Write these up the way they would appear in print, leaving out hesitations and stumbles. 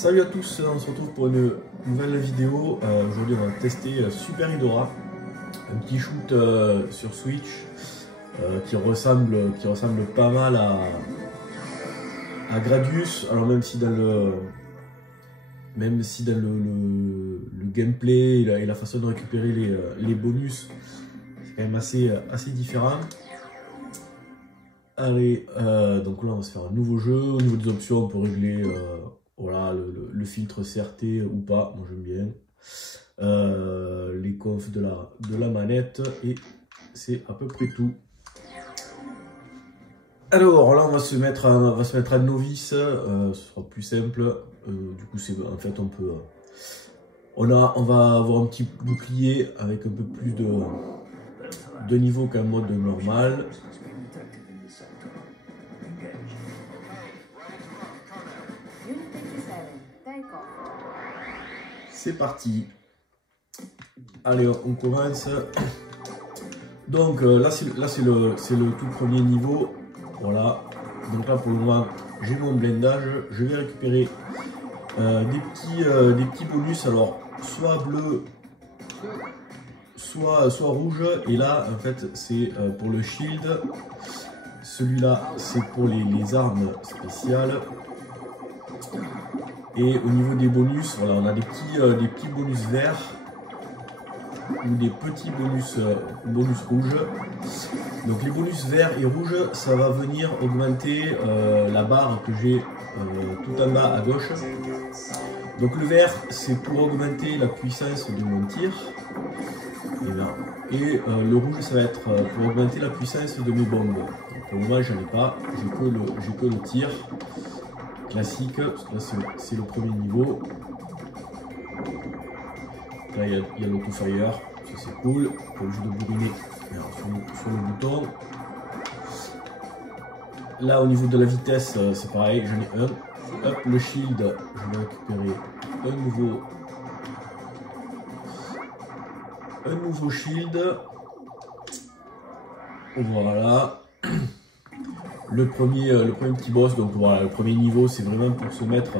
Salut à tous, on se retrouve pour une nouvelle vidéo. Aujourd'hui on va tester Super Idora, un petit shoot sur Switch qui ressemble pas mal à Gradius. Alors même si dans le gameplay et la façon de récupérer les bonus, c'est quand même assez différent. Allez, donc là on va se faire un nouveau jeu. Au niveau des options, on peut régler voilà, le filtre CRT ou pas, moi j'aime bien. Les confs de la manette, et c'est à peu près tout. Alors là on va se mettre à novice, ce sera plus simple. Du coup c'est en fait on va avoir un petit bouclier avec un peu plus de niveau qu'un mode normal. C'est parti. Allez, on commence. Donc là c'est le tout premier niveau. Voilà. Donc là pour le moment j'ai mon blindage. Je vais récupérer des petits bonus. Alors soit bleu, soit rouge. Et là en fait c'est pour le shield. Celui-là c'est pour les armes spéciales. Et au niveau des bonus, voilà, on a des petits bonus verts ou des petits bonus rouges. Donc les bonus verts et rouges, ça va venir augmenter la barre que j'ai tout en bas à gauche. Donc le vert, c'est pour augmenter la puissance de mon tir. Et le rouge, ça va être pour augmenter la puissance de mes bombes. Donc, pour le moment, j'en ai pas, j'ai que le tir classique, parce que là c'est le premier niveau. Là il y a l'auto-fire, ça c'est cool. Pas obligé de bourriner sur le bouton. Là au niveau de la vitesse, c'est pareil, j'en ai un. Hop, le shield, je vais récupérer un nouveau shield. Voilà. Le premier petit boss, donc voilà, le premier niveau, c'est vraiment pour se mettre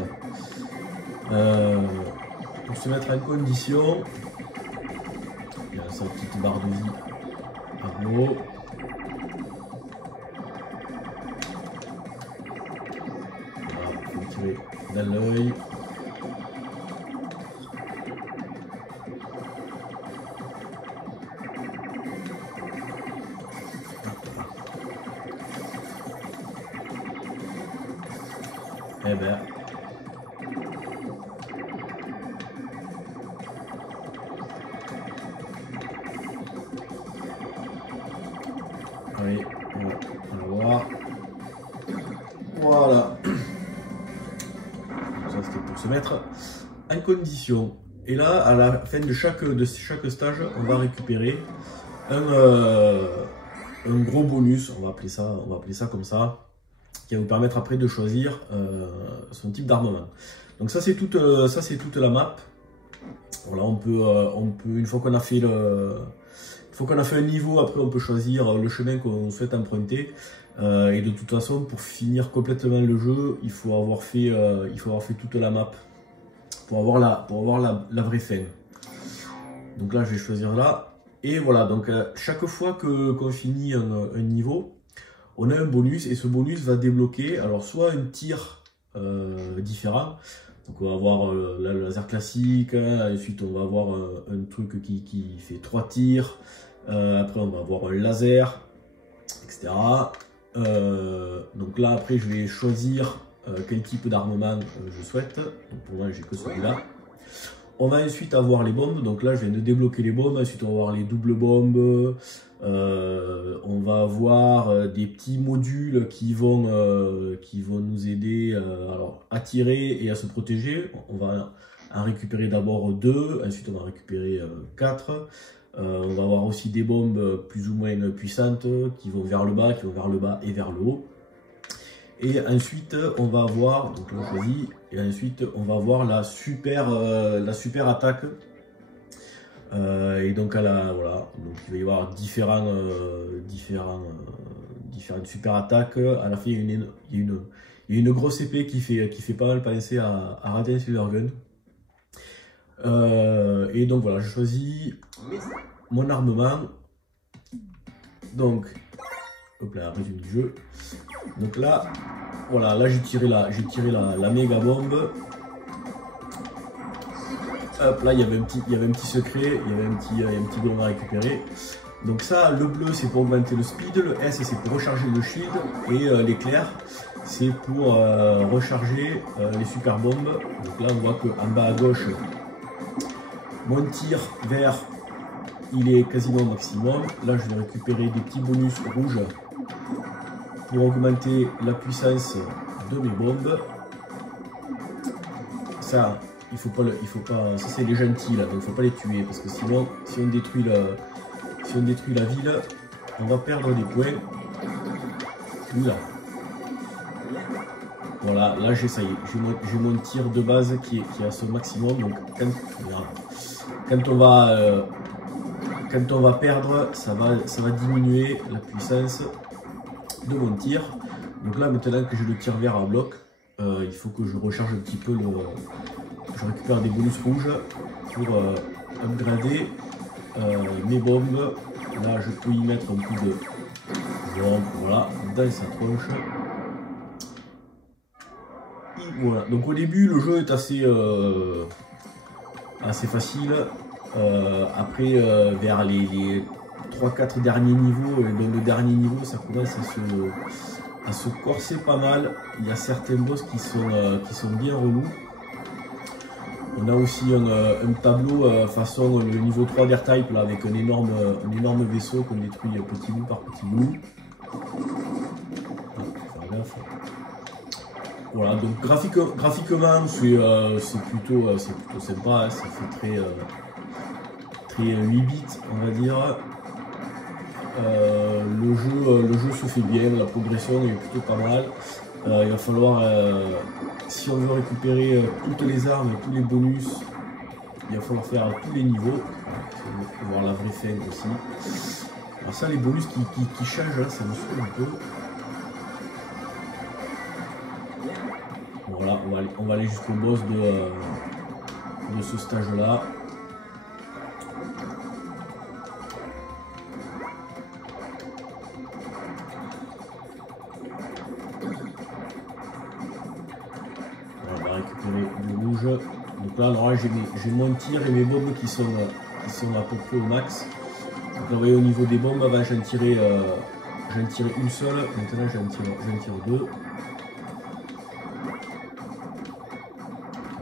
en condition. Il y a sa petite barre de vie par haut. Voilà, il faut tirer dans l'œil. Eh ben. Allez, on va voir. Voilà. Ça c'était pour se mettre en condition. Et là, à la fin de chaque stage, on va récupérer un gros bonus. On va appeler ça comme ça, qui va vous permettre après de choisir son type d'armement. Donc ça c'est toute la map. Voilà, on peut une fois qu'on a fait un niveau, après on peut choisir le chemin qu'on souhaite emprunter. Et de toute façon, pour finir complètement le jeu, il faut avoir fait toute la map pour avoir la vraie fin. Donc là je vais choisir là. Et voilà, donc chaque fois qu'on finit un niveau, on a un bonus, et ce bonus va débloquer alors soit un tir différent. Donc on va avoir le laser classique, ensuite on va avoir un truc qui fait 3 tirs, après on va avoir un laser, etc. Donc là après je vais choisir quel type d'armement je souhaite. Donc pour moi j'ai que celui-là. On va ensuite avoir les bombes, donc là je viens de débloquer les bombes, ensuite on va avoir les doubles bombes, on va avoir des petits modules qui vont nous aider alors, à tirer et à se protéger. On va en récupérer d'abord 2, ensuite on va en récupérer 4. On va avoir aussi des bombes plus ou moins puissantes qui vont vers le bas et vers le haut. Et ensuite on va avoir, donc là on choisit, et ensuite on va avoir la super attaque. Et donc voilà, donc il va y avoir différentes super attaques. À la fin il y a Il y a une grosse épée qui fait pas mal penser à Radiant Silvergun. Et donc voilà, je choisis mon armement. Donc, hop là, résumé du jeu. Donc là, voilà, là j'ai tiré la méga bombe. Hop là, il y avait un petit secret, il y a un petit ballon à récupérer. Donc ça, le bleu c'est pour augmenter le speed, le S c'est pour recharger le shield et l'éclair c'est pour recharger les super bombes. Donc là on voit qu'en bas à gauche, mon tir vert il est quasiment au maximum. Là je vais récupérer des petits bonus rouges pour augmenter la puissance de mes bombes. Ça, il faut pas, ça c'est les gentils là, donc il faut pas les tuer parce que sinon, si on détruit la ville, on va perdre des points. Oula. Voilà, là ça y est, j'ai mon tir de base qui est à ce maximum. Donc quand on va perdre, ça va diminuer la puissance de mon tir. Donc là maintenant que j'ai le tir vert à bloc, il faut que je recharge un petit peu je récupère des bonus rouges pour upgrader mes bombes. Là je peux y mettre un coup de bombe, voilà, dans sa tronche. Et voilà, donc au début le jeu est assez facile. Après vers les 3-4 derniers niveaux, et dans le dernier niveau ça commence à se corser pas mal. Il y a certains boss qui sont bien relous. On a aussi un tableau façon le niveau 3 d'R-Type là, avec un énorme vaisseau qu'on détruit petit bout par petit bout. Voilà, donc graphiquement c'est plutôt sympa, hein, ça fait très 8 bits on va dire. Le jeu se fait bien, la progression est plutôt pas mal. Il va falloir, si on veut récupérer toutes les armes et tous les bonus, il va falloir faire tous les niveaux, pour voir la vraie fin aussi. Alors ça, les bonus qui changent, là, ça me saoule un peu. Voilà, on va aller jusqu'au boss de ce stage-là. Récupérer du rouge. Donc là, alors j'ai mon tir et mes bombes qui sont à peu près au max. Donc là, vous voyez au niveau des bombes, avant j'en tirais une seule, maintenant j'en tire deux.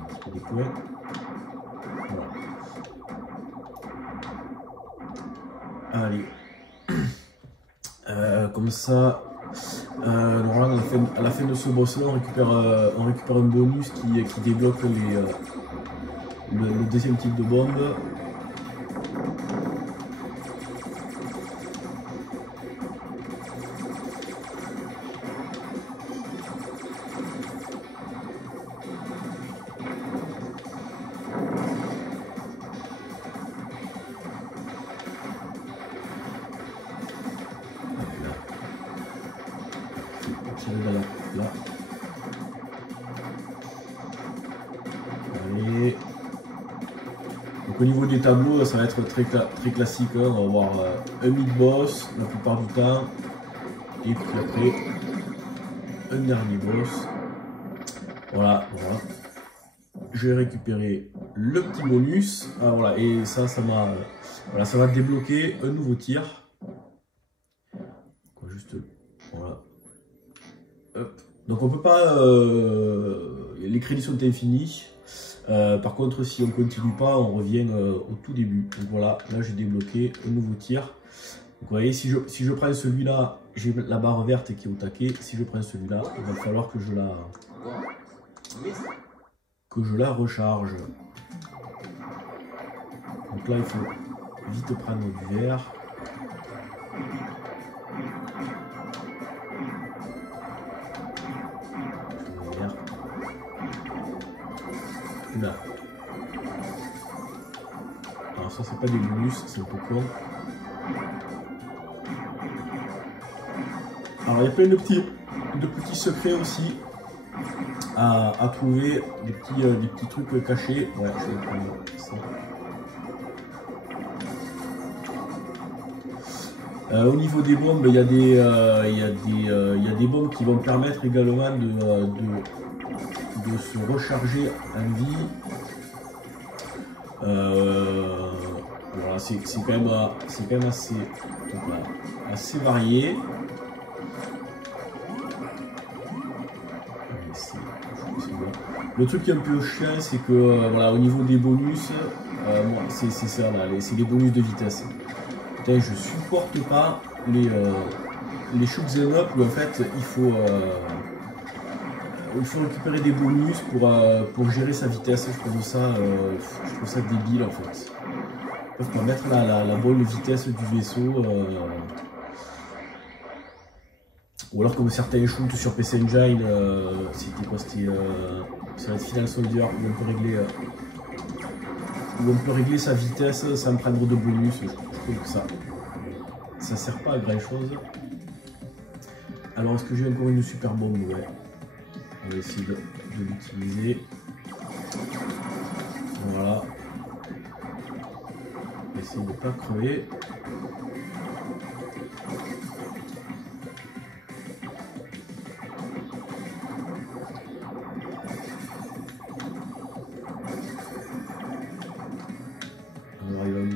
Un petit peu des points. Voilà. Allez. Comme ça. Normalement, à la fin de ce boss là on récupère un bonus qui débloque le deuxième type de bombe. Là. Allez. Donc au niveau des tableaux, ça va être très classique. Hein. On va avoir un mid-boss la plupart du temps. Et puis après, un dernier boss. Voilà. Je vais récupérer le petit bonus. Ah, voilà. Et ça va débloquer un nouveau tir. Juste, voilà. Hop. Donc on peut pas, les crédits sont infinis. Par contre, si on continue pas, on revient au tout début. Donc voilà, là j'ai débloqué un nouveau tir. Donc, vous voyez, si je prends celui-là, j'ai la barre verte qui est au taquet. Si je prends celui-là, il va falloir que je la recharge. Donc là, il faut vite prendre du vert. Là. Alors ça c'est pas des bonus, c'est un peu con. Alors il y a plein de petits secrets aussi. à trouver des petits trucs cachés. Ouais, je vais prendre ça. Au niveau des bombes, il y a des bombes qui vont permettre également de se recharger en vie. Voilà, c'est quand même assez varié. Le truc qui est un peu chiant, c'est que voilà, au niveau des bonus, c'est ça là, c'est les bonus de vitesse. Putain, je supporte pas les shoot 'em up où en fait il faut récupérer des bonus pour gérer sa vitesse. Je trouve ça débile en fait. Ils peuvent pas mettre la bonne vitesse du vaisseau. Ou alors comme certains shoots sur PC Engine, c'était quoi? C'était sur la Final Soldier où on peut régler sa vitesse sans prendre de bonus. Je trouve que ça sert pas à grand chose. Alors est-ce que j'ai encore une super bombe? Ouais. On va essayer de l'utiliser. Voilà. On va essayer de ne pas crever. Alors il va où?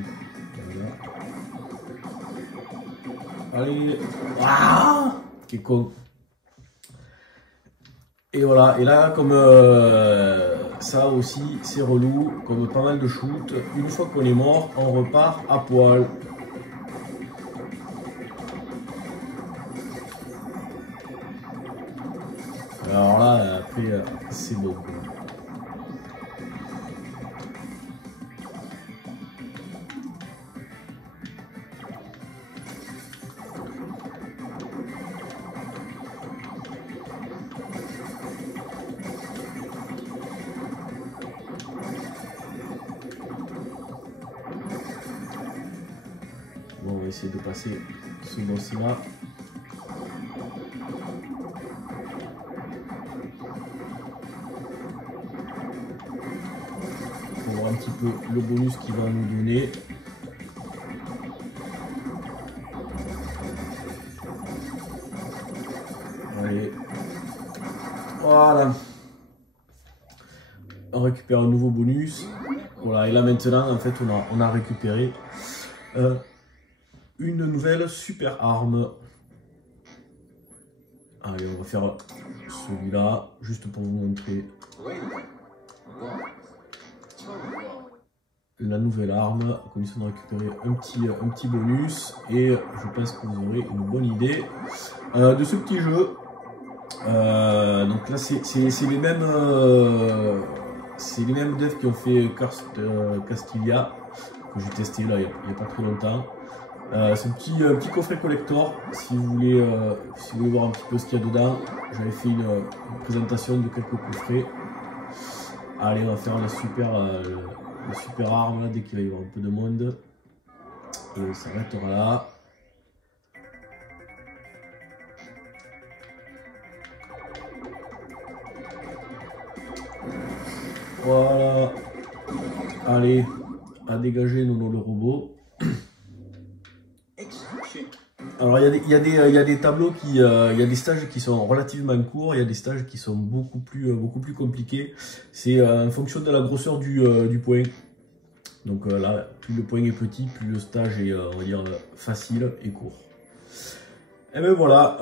Voilà. Allez. Ah, quel con. Et voilà, et là, comme ça aussi, c'est relou, comme pas mal de shoots, une fois qu'on est mort, on repart à poil. Alors là, après c'est bon. Bon, on va essayer de passer ce boss là. Pour voir un petit peu le bonus qu'il va nous donner. Allez. Voilà. On récupère un nouveau bonus. Voilà, et là maintenant, en fait, on a récupéré une nouvelle super arme. Allez, on va faire celui-là, juste pour vous montrer la nouvelle arme. Comme ça, on a récupéré un petit bonus. Et je pense que vous aurez une bonne idée de ce petit jeu. Donc là, c'est les mêmes devs qui ont fait Castilla, que j'ai testé là il n'y a pas très longtemps. C'est un petit coffret collector. Si vous voulez voir un petit peu ce qu'il y a dedans, j'avais fait une présentation de quelques coffrets. Allez, on va faire la super arme là, dès qu'il va y avoir un peu de monde. Et on s'arrêtera là. Voilà. Allez, à dégager le robot. Alors il y a des tableaux il y a des stages qui sont relativement courts, il y a des stages qui sont beaucoup plus compliqués. C'est en fonction de la grosseur du point. Donc là, plus le point est petit, plus le stage est, on va dire, facile et court. Et ben voilà,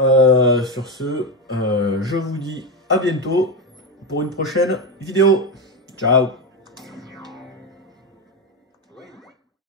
sur ce, je vous dis à bientôt pour une prochaine vidéo. Ciao!